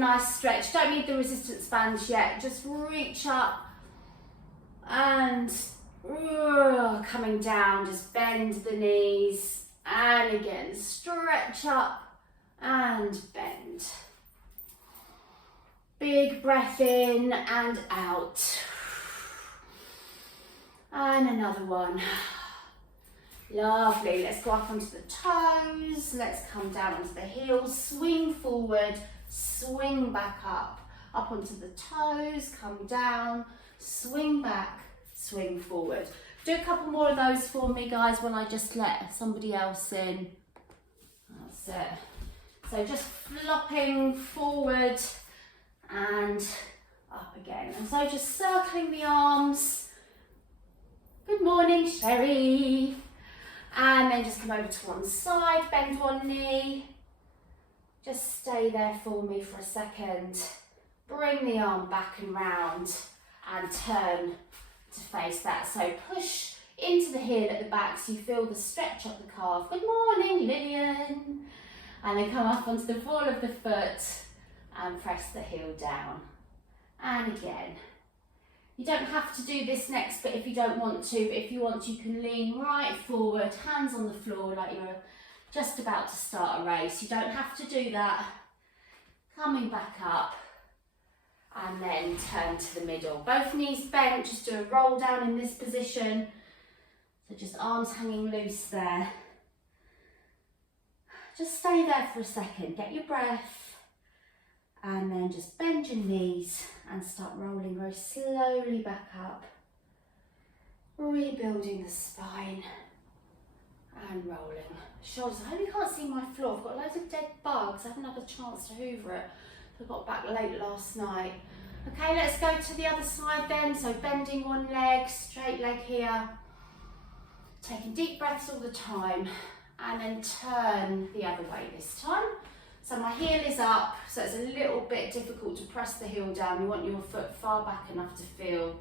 Nice stretch, don't need the resistance bands yet, just reach up and coming down, just bend the knees and again stretch up and bend. Big breath in and out. And another one. Lovely, let's go up onto the toes, let's come down onto the heels, swing forward, swing back up onto the toes, come down, swing back, swing forward. Do a couple more of those for me, guys, when I just let somebody else in. That's it. So just flopping forward and up again. And so just circling the arms. Good morning, Sherry. And then just come over to one side, bend one knee. Just stay there for me for a second. Bring the arm back and round and turn to face that. So push into the heel at the back so you feel the stretch of the calf. Good morning, Lillian. And then come up onto the ball of the foot and press the heel down. And again. You don't have to do this next bit if you don't want to, but if you want, you can lean right forward, hands on the floor like you're just about to start a race. You don't have to do that. Coming back up and then turn to the middle. Both knees bent, just do a roll down in this position. So just arms hanging loose there. Just stay there for a second, get your breath. And then just bend your knees and start rolling very slowly back up. Rebuilding the spine and rolling. Shoulders, I hope you can't see my floor. I've got loads of dead bugs. I haven't had a chance to hoover it. I got back late last night. Okay, let's go to the other side then. So bending one leg, straight leg here. Taking deep breaths all the time. And then turn the other way this time. So my heel is up, so it's a little bit difficult to press the heel down. You want your foot far back enough to feel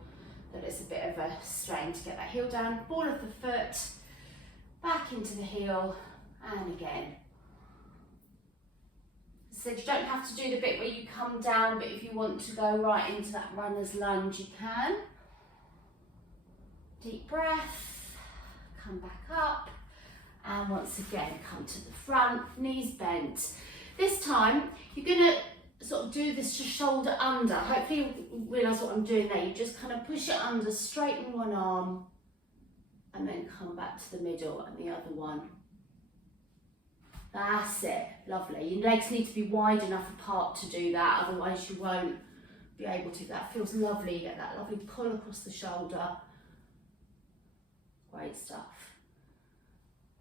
that it's a bit of a strain to get that heel down. Ball of the foot, back into the heel, and again. So you don't have to do the bit where you come down, but if you want to go right into that runner's lunge, you can. Deep breath, come back up, and once again, come to the front, knees bent. This time, you're going to sort of do this shoulder under. Hopefully you realise what I'm doing there. You just kind of push it under, straighten one arm, and then come back to the middle and the other one. That's it, lovely. Your legs need to be wide enough apart to do that, otherwise you won't be able to. That feels lovely, you get that lovely pull across the shoulder. Great stuff.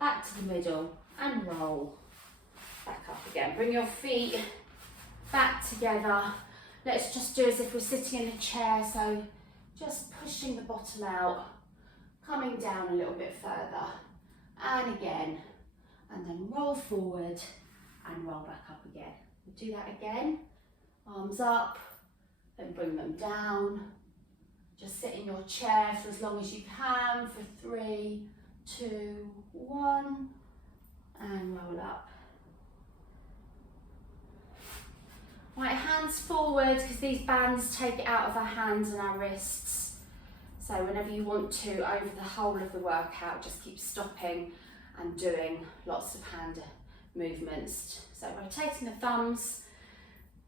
Back to the middle and roll. Back up again. Bring your feet back together. Let's just do as if we're sitting in a chair. So just pushing the bottom out, coming down a little bit further, and again, and then roll forward and roll back up again. We'll do that again. Arms up, then bring them down. Just sit in your chair for as long as you can for 3, 2, 1, and roll up. Right, hands forward, because these bands take it out of our hands and our wrists. So whenever you want to, over the whole of the workout, just keep stopping and doing lots of hand movements. So rotating the thumbs,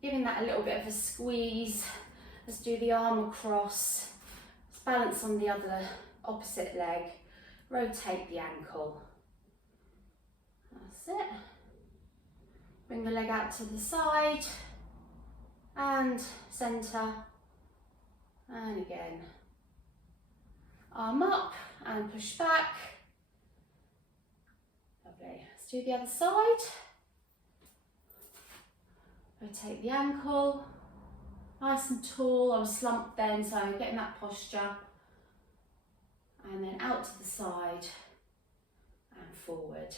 giving that a little bit of a squeeze. Let's do the arm across. Let's balance on the other opposite leg. Rotate the ankle. That's it. Bring the leg out to the side. And centre, and again. Arm up and push back. Lovely. Let's do the other side. Rotate the ankle. Nice and tall. I was slumped then, so I'm getting that posture. And then out to the side and forward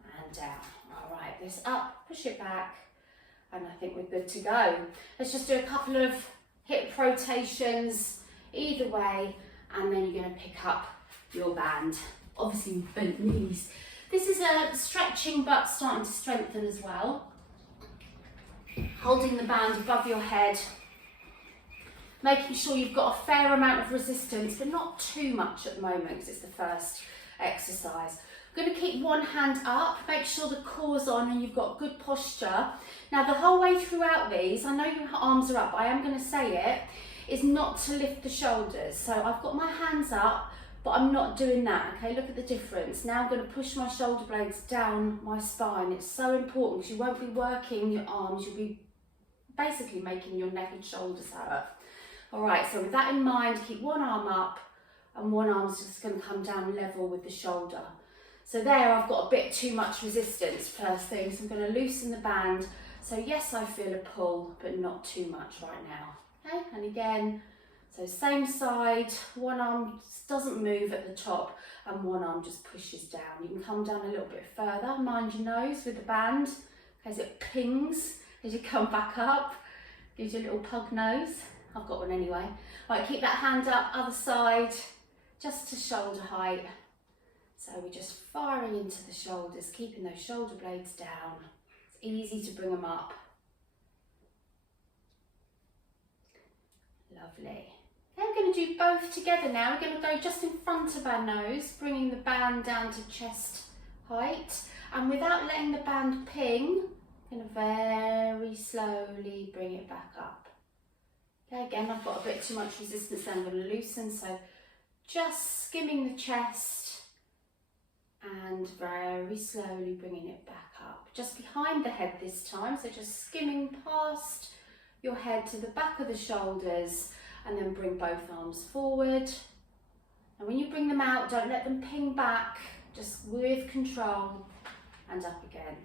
and down. All right, this up, push it back. And I think we're good to go. Let's just do a couple of hip rotations either way, and then you're going to pick up your band. Obviously with bent knees. This is a stretching but starting to strengthen as well. Holding the band above your head, making sure you've got a fair amount of resistance, but not too much at the moment because it's the first exercise. I'm going to keep one hand up, make sure the core's on and you've got good posture. Now the whole way throughout these, I know your arms are up, but I am going to say it, is not to lift the shoulders. So I've got my hands up, but I'm not doing that, okay? Look at the difference. Now I'm going to push my shoulder blades down my spine. It's so important because you won't be working your arms, you'll be basically making your neck and shoulders hurt. All right, so with that in mind, keep one arm up and one arm's just going to come down level with the shoulder. So there I've got a bit too much resistance first thing, so I'm going to loosen the band. So yes, I feel a pull, but not too much right now. Okay, and again, so same side, one arm doesn't move at the top and one arm just pushes down. You can come down a little bit further, mind your nose with the band, as it pings as you come back up, gives you a little pug nose. I've got one anyway. Right, keep that hand up, other side, just to shoulder height. So we're just firing into the shoulders, keeping those shoulder blades down. It's easy to bring them up. Lovely. Okay, we're going to do both together now. We're going to go just in front of our nose, bringing the band down to chest height. And without letting the band ping, I'm going to very slowly bring it back up. Okay, again, I've got a bit too much resistance there. I'm going to loosen, so just skimming the chest and very slowly bringing it back up. Just behind the head this time, so just skimming past your head to the back of the shoulders and then bring both arms forward. And when you bring them out, don't let them ping back, just with control and up again.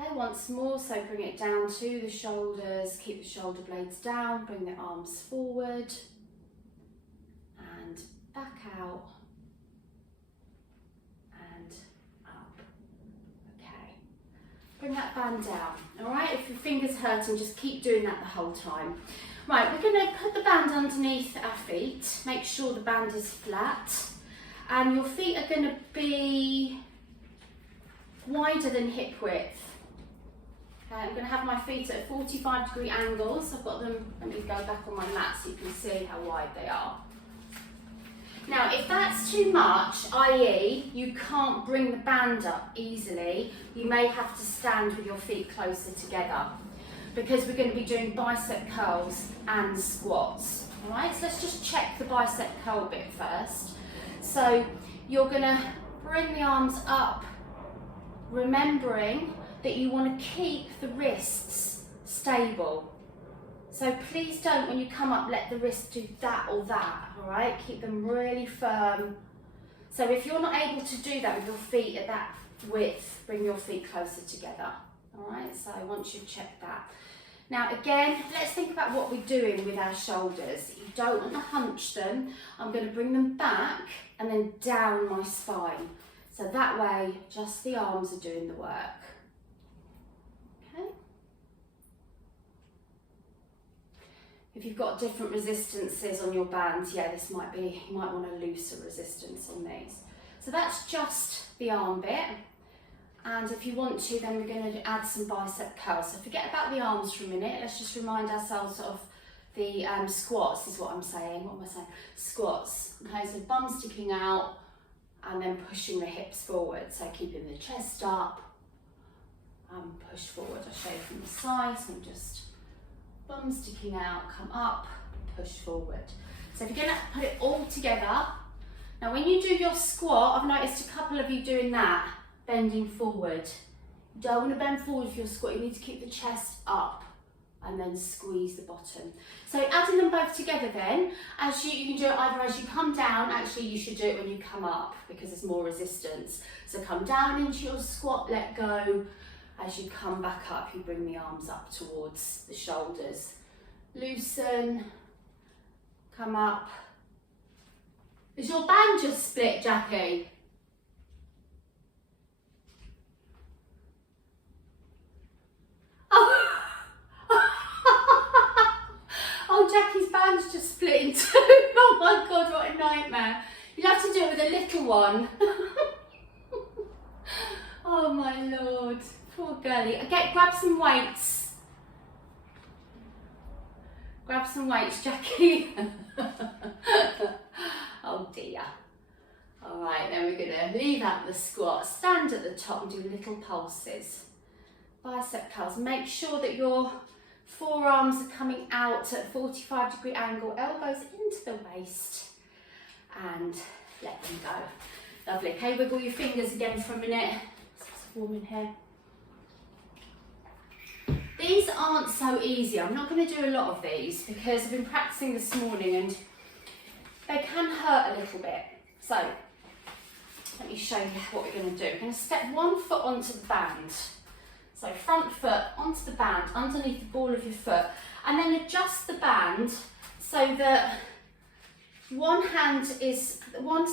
Okay, once more, so bring it down to the shoulders, keep the shoulder blades down, bring the arms forward and back out and up. Okay, bring that band down. All right, if your finger's hurting, just keep doing that the whole time. Right, we're going to put the band underneath our feet, make sure the band is flat, and your feet are going to be wider than hip width. I'm going to have my feet at 45-degree angles. I've got them, let me go back on my mat so you can see how wide they are. Now, if that's too much, i.e. you can't bring the band up easily, you may have to stand with your feet closer together because we're going to be doing bicep curls and squats. All right, so let's just check the bicep curl bit first. So you're going to bring the arms up, remembering that you want to keep the wrists stable. So please don't, when you come up, let the wrist do that or that, all right? Keep them really firm. So if you're not able to do that with your feet at that width, bring your feet closer together, all right? So once you've checked that. Now again, let's think about what we're doing with our shoulders. You don't want to hunch them. I'm going to bring them back and then down my spine. So that way, just the arms are doing the work. Okay. If you've got different resistances on your bands, yeah, this might be, you might want a looser resistance on these. So that's just the arm bit. And if you want to, then we're going to add some bicep curls. So forget about the arms for a minute. Let's just remind ourselves of the squats is what I'm saying. What am I saying? Squats. Okay, so bum sticking out and then pushing the hips forward. So keeping the chest up and push forward. I'll show you from the side. So I'm just bum sticking out, come up, push forward. So if you're going to put it all together, now when you do your squat, I've noticed a couple of you doing that, bending forward. You don't want to bend forward for your squat, you need to keep the chest up and then squeeze the bottom. So adding them both together then, you can do it either as you come down, actually you should do it when you come up because there's more resistance. So come down into your squat, let go. As you come back up, you bring the arms up towards the shoulders. Loosen, come up. Is your band just split, Jackie? Oh, Jackie's band's just split in two. Oh my God, what a nightmare. You'll have to do it with a little one. Oh my Lord, poor Good girlie. Okay, grab some weights. Grab some weights, Jackie. Oh dear. All right, then we're gonna leave out the squat, stand at the top and do little pulses. Bicep curls. Make sure that your forearms are coming out at a 45-degree angle, elbows into the waist, and let them go. Lovely. Okay, wiggle your fingers again for a minute. It's warm in here. These aren't so easy. I'm not going to do a lot of these because I've been practicing this morning and they can hurt a little bit. So let me show you what we're going to do. We're going to step one foot onto the band. So front foot onto the band, underneath the ball of your foot, and then adjust the band so that one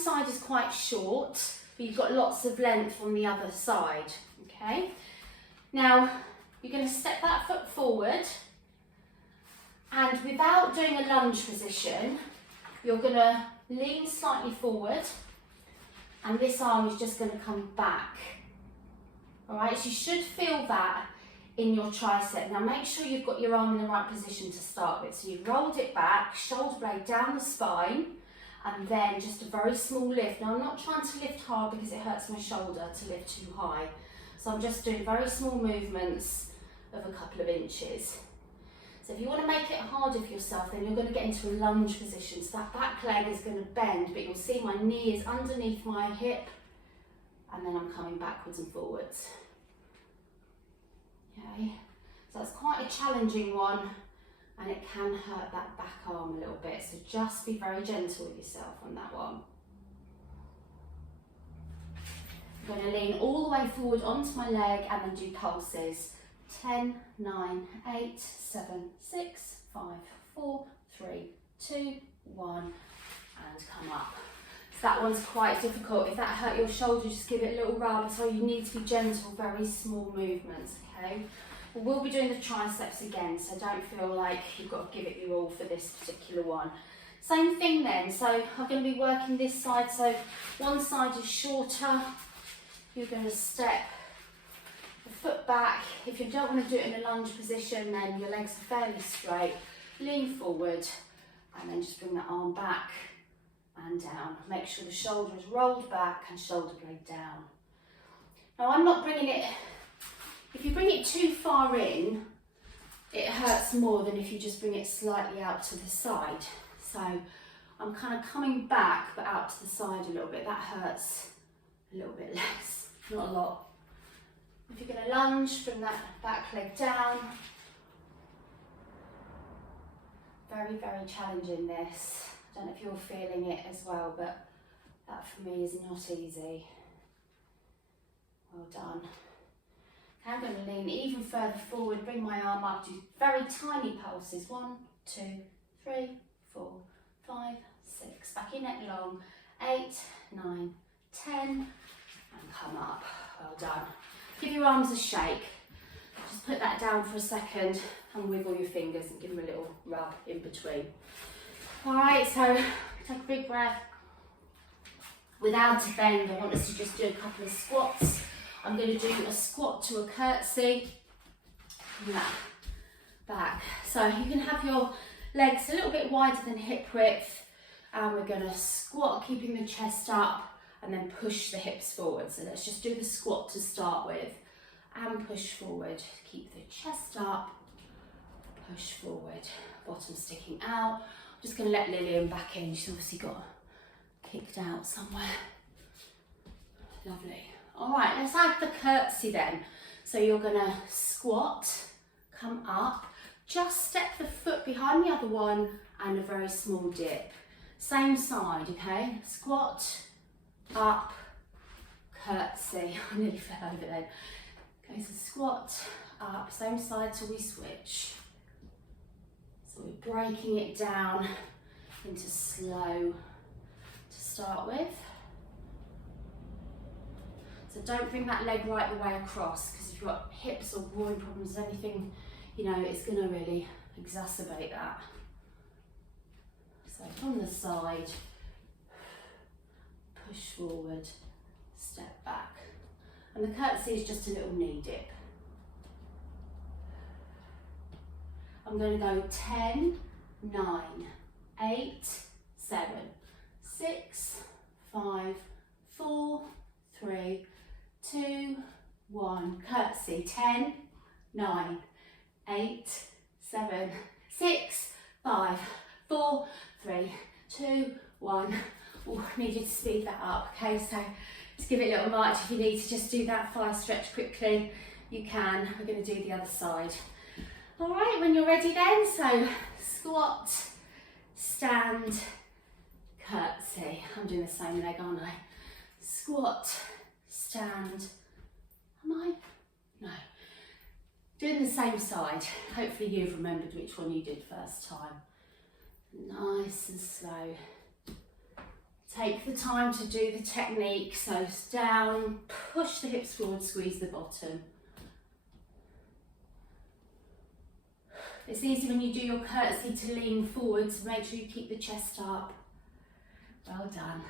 side is quite short, but you've got lots of length on the other side, okay? Now, you're going to step that foot forward, and without doing a lunge position, you're going to lean slightly forward, and this arm is just going to come back. All right, so you should feel that in your tricep. Now make sure you've got your arm in the right position to start with. So you've rolled it back, shoulder blade down the spine, and then just a very small lift. Now I'm not trying to lift hard because it hurts my shoulder to lift too high. So I'm just doing very small movements of a couple of inches. So if you want to make it harder for yourself, then you're going to get into a lunge position. So that back leg is going to bend, but you'll see my knee is underneath my hip, and then I'm coming backwards and forwards. Okay, so it's quite a challenging one and it can hurt that back arm a little bit, so just be very gentle with yourself on that one. I'm going to lean all the way forward onto my leg and then do pulses. 10, 9, 8, 7, 6, 5, 4, 3, 2, 1, and come up. So that one's quite difficult. If that hurt your shoulder, just give it a little rub. So you need to be gentle, very small movements, okay? We'll be doing the triceps again, so don't feel like you've got to give it your all for this particular one. Same thing then, so I'm going to be working this side, so one side is shorter. You're going to step the foot back. If you don't want to do it in a lunge position, then your legs are fairly straight. Lean forward and then just bring that arm back and down. Make sure the shoulder is rolled back and shoulder blade down. Now I'm not bringing it, if you bring it too far in, it hurts more than if you just bring it slightly out to the side. So I'm kind of coming back but out to the side a little bit. That hurts a little bit less, not a lot. If you're going to lunge, bring that back leg down. Very, very challenging this. I don't know if you're feeling it as well, but that for me is not easy. Well done. Okay, I'm going to lean even further forward, bring my arm up, do very tiny pulses. 1, 2, 3, 4, 5, 6. Back your neck long. 8, 9, 10, and come up. Well done. Give your arms a shake. Just put that down for a second and wiggle your fingers and give them a little rub in between. All right, so take a big breath. Without a bend, I want us to just do a couple of squats. I'm going to do a squat to a curtsy. Bring that back. So you can have your legs a little bit wider than hip width, and we're going to squat, keeping the chest up, and then push the hips forward. So let's just do the squat to start with, and push forward. Keep the chest up, push forward, bottom sticking out. I'm just going to let Lillian back in. She's obviously got kicked out somewhere. Lovely. All right, let's add the curtsy then. So you're going to squat, come up, just step the foot behind the other one, and a very small dip. Same side, okay? Squat, up, curtsy. I nearly fell over then. Okay, so squat, up, same side till we switch. So we're breaking it down into slow to start with. So don't bring that leg right the way across, because if you've got hips or groin problems, anything, you know, it's going to really exacerbate that. So from the side, push forward, step back. And the curtsy is just a little knee dip. I'm going to go 10, 9, 8, 7, 6, 5, 4, 3, 2, 1. Curtsy. 10, 9, 8, 7, 6, 5, 4, 3, 2, 1. Oh, I need you to speed that up. Okay, so just give it a little march. If you need to just do that fire stretch quickly, you can. We're going to do the other side. All right, when you're ready then, so squat, stand, curtsy. I'm doing the same leg, aren't I? Squat, stand. Am I? No. Doing the same side. Hopefully you've remembered which one you did first time. Nice and slow. Take the time to do the technique. So down, push the hips forward, squeeze the bottom. It's easy when you do your curtsy to lean forward, so make sure you keep the chest up. Well done.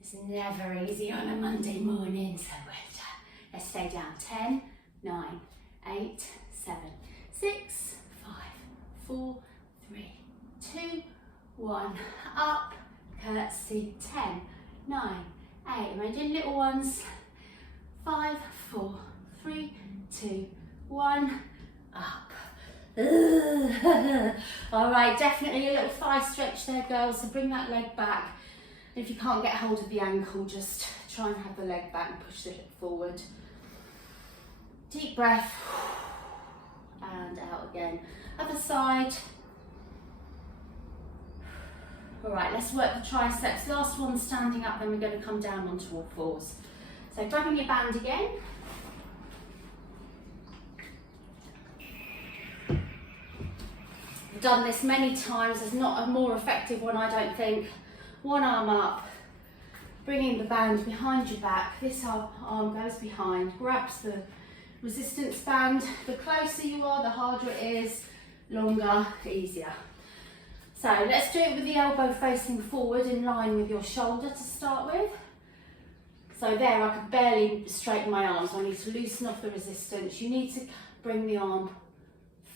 It's never easy on a Monday morning, so well done. Let's stay down. 10, 9, 8, 7, 6, 5, 4, 3, 2, 1. Up, curtsy. 10, 9, 8. Imagine little ones. 5, 4, 3, 2, 1. Up. All right, definitely a little thigh stretch there, girls. So bring that leg back. If you can't get hold of the ankle, just try and have the leg back and push the hip forward. Deep breath. And out again. Other side. All right, let's work the triceps. Last one standing up, then we're going to come down onto all fours. So grabbing your band again. I've done this many times. There's not a more effective one, I don't think. One arm up, bringing the band behind your back. This arm goes behind, grabs the resistance band. The closer you are, the harder it is, longer, easier. So let's do it with the elbow facing forward in line with your shoulder to start with. So there, I could barely straighten my arms. I need to loosen off the resistance. You need to bring the arm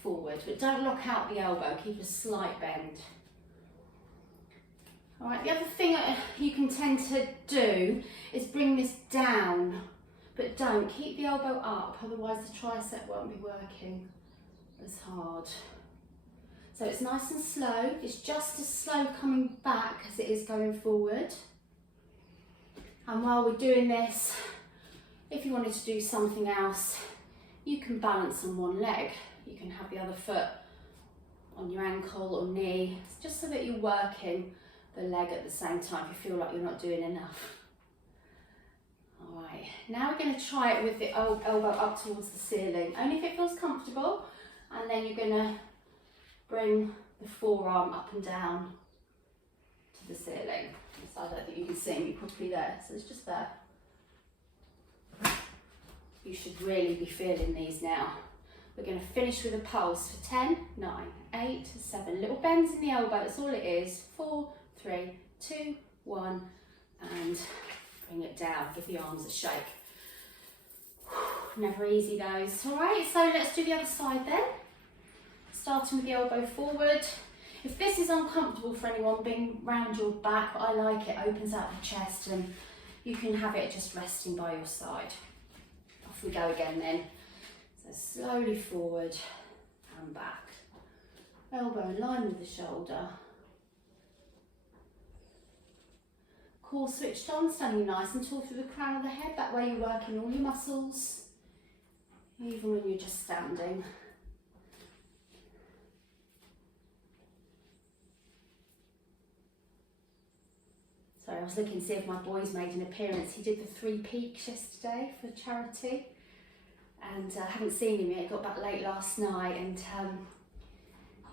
forward, but don't lock out the elbow, keep a slight bend. All right, the other thing you can tend to do is bring this down, but don't, keep the elbow up, otherwise the tricep won't be working as hard. So it's nice and slow, it's just as slow coming back as it is going forward. And while we're doing this, if you wanted to do something else, you can balance on one leg. You can have the other foot on your ankle or knee, just so that you're working the leg at the same time if you feel like you're not doing enough. All right, now we're going to try it with the elbow up towards the ceiling, only if it feels comfortable, and then you're going to bring the forearm up and down to the ceiling. So I don't think you can see me properly there, so it's just there. You should really be feeling these now. We're going to finish with a pulse for 10, 9, 8, 7. Little bends in the elbow, that's all it is. 4, 3, 2, 1, and bring it down. Give the arms a shake. Never easy those. All right, so let's do the other side then. Starting with the elbow forward. If this is uncomfortable for anyone, being round your back, I like it, opens out the chest, and you can have it just resting by your side. Off we go again then. So slowly forward and back. Elbow in line with the shoulder. Core switched on, standing nice and tall through the crown of the head. That way you're working all your muscles, even when you're just standing. So I was looking to see if my boy's made an appearance. He did the 3 peaks yesterday for charity, and I haven't seen him yet. He got back late last night, and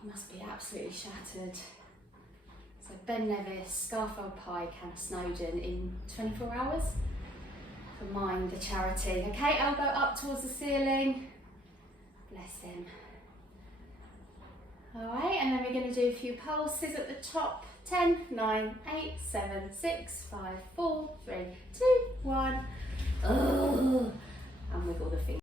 he must be absolutely shattered. So Ben Nevis, Scarfell Pike and Snowdon in 24 hours for mine, the charity. Okay, elbow up towards the ceiling. Bless him. All right, and then we're going to do a few pulses at the top. 10, 9, 8, 7, 6, 5, 4, 3, 2, 1. Oh, and wiggle the fingers.